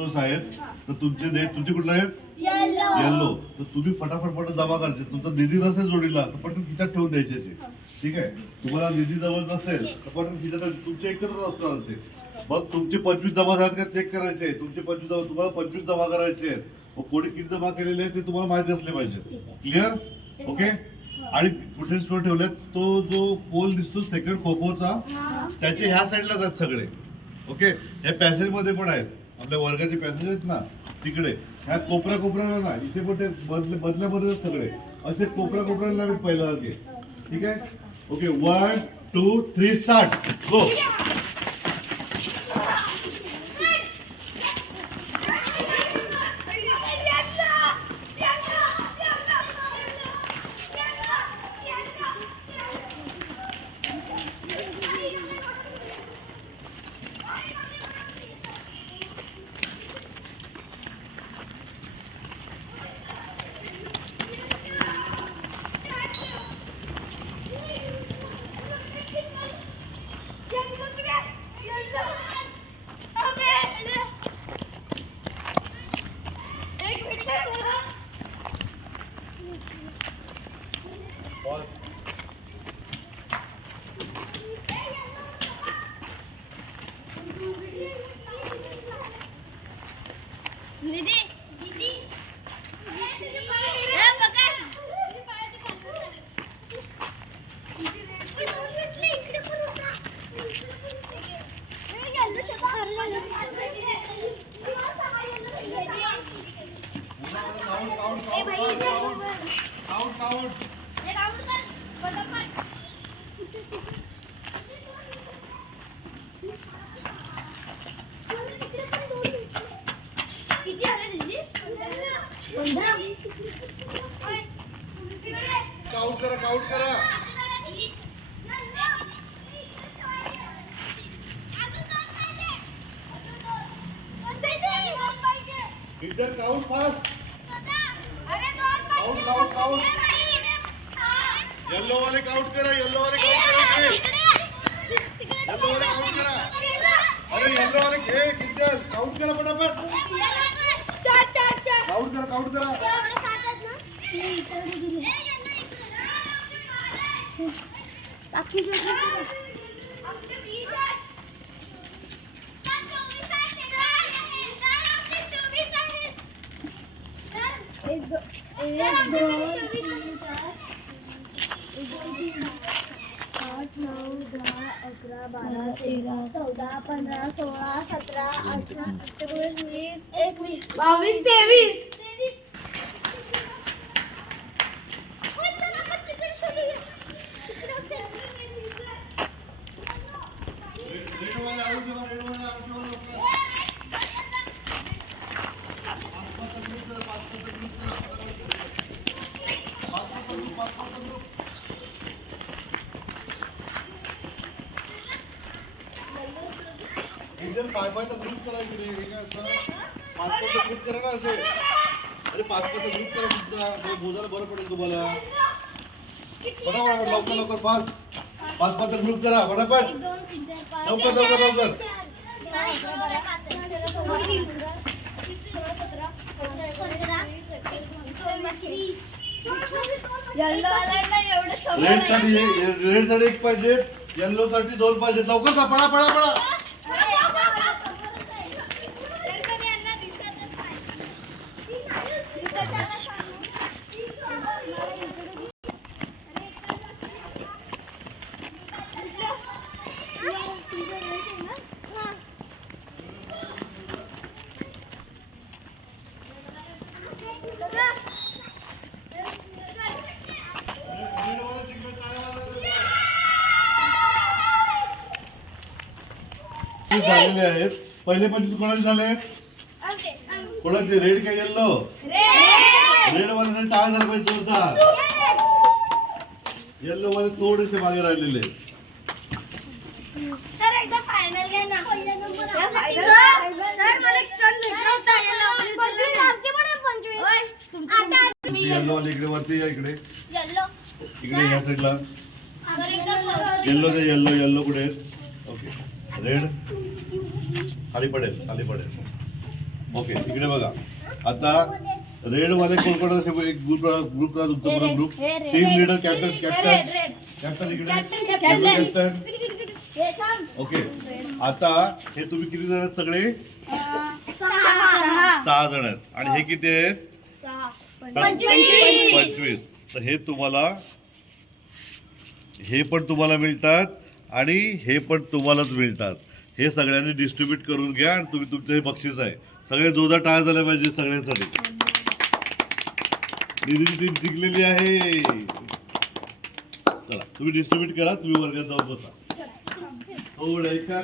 आहेत तर तुमचे डेट तुमचे कुठले आहेत येलो तर तुम्ही फटाफट जमा करायचे. तुमचा निधी नसेल जोडीला तर पटकन खिचात ठेवून द्यायचे. ठीक आहे. तुम्हाला निधी जवळ नसेल तर पटकन खिचात तुमचे एकत्र असणार ते. मग तुमचे 25 जमा झाले का चेक करायचे. तुमचे 25 जमा तुम्हाला 25 जमा करायचे आहेत. मग कोणी किती जमा केलेले आहे ते तुम्हाला माहिती असले पाहिजे. Clear okay. आणि कुठे स्टोर ठेवलेत तो जो पोल दिसतो सेकंड खोखोचा त्याचे ह्या साईडला जात सगळे. ओके. हे पॅसेज मध्ये पण आहेत आपल्या वर्गाचे पॅसेज आहेत ना तिकडे ह्या कोपऱ्याला ना इथे पण ते बदल्यामध्ये सगळे असे कोपऱ्याला मी पहिला घे. ठीक आहे. ओके 1 2 3 स्टार्ट गो. काउंट करा. इधर काउंट फास्ट. काउंट येलो वाले काउंट करा. येलो वाले काउंट करा. अरे येलो वाले किधर काउंट करा फटाफट. काउंट करा. आठ 9 10 11 12 13 14 15 16 17 18 19 20 21 22 23. पाच ग्रुप करायचे ग्रुप करा ना असे. अरे 5-5चा ग्रुप करा तुमचा बोजायला बरं पडेल तुम्हाला. फटाफट लवकर 5-5चा ग्रुप करा फटाफट लवकर. रेड साठी 1 पाहिजे. येल्लो साठी 2 पाहिजे. लवकर जा पळा. झालेले आहेत. पहिले 25 कोणाचे झाले. कोणाचे रेड काय येल्लो. रेड वाले टाळ झाला पाहिजे जोरदार. येल्लो वाले थोडेसे मागे राहिलेले. फायनल घ्या ना. येल्लो वाले इकडे वरती या. इकडे या साईडला. येल्लो कुठे. ओके. रेड खाली पडेल. ओके तिकडे बघा. आता रेड वाले कोण कोण असे एक ग्रुप करा तुमचा पूर्ण group. Team leader captain captain इकडे कॅप्टन. ओके आता हे तुम्ही किती जण आहेत सगळे? 6 जण आहेत. आणि हे किती आहेत? 25. तर हे तुम्हाला हे पण तुम्हाला मिळतात आणि हे पण तुम्हालाच मिळतात. हे सगळ्यांनी डिस्ट्रीब्यूट करून घ्या आणि तुम्ही तुमचं हे बक्षीस आहे. सगळे जोरदार टाळ्या झाल्या पाहिजे सगळ्यांसाठी. निधीची टीम जिंकलेली आहे. चला तुम्ही डिस्ट्रीब्यूट करा. तुम्ही वर्गात जाऊन बसा. थोडं एका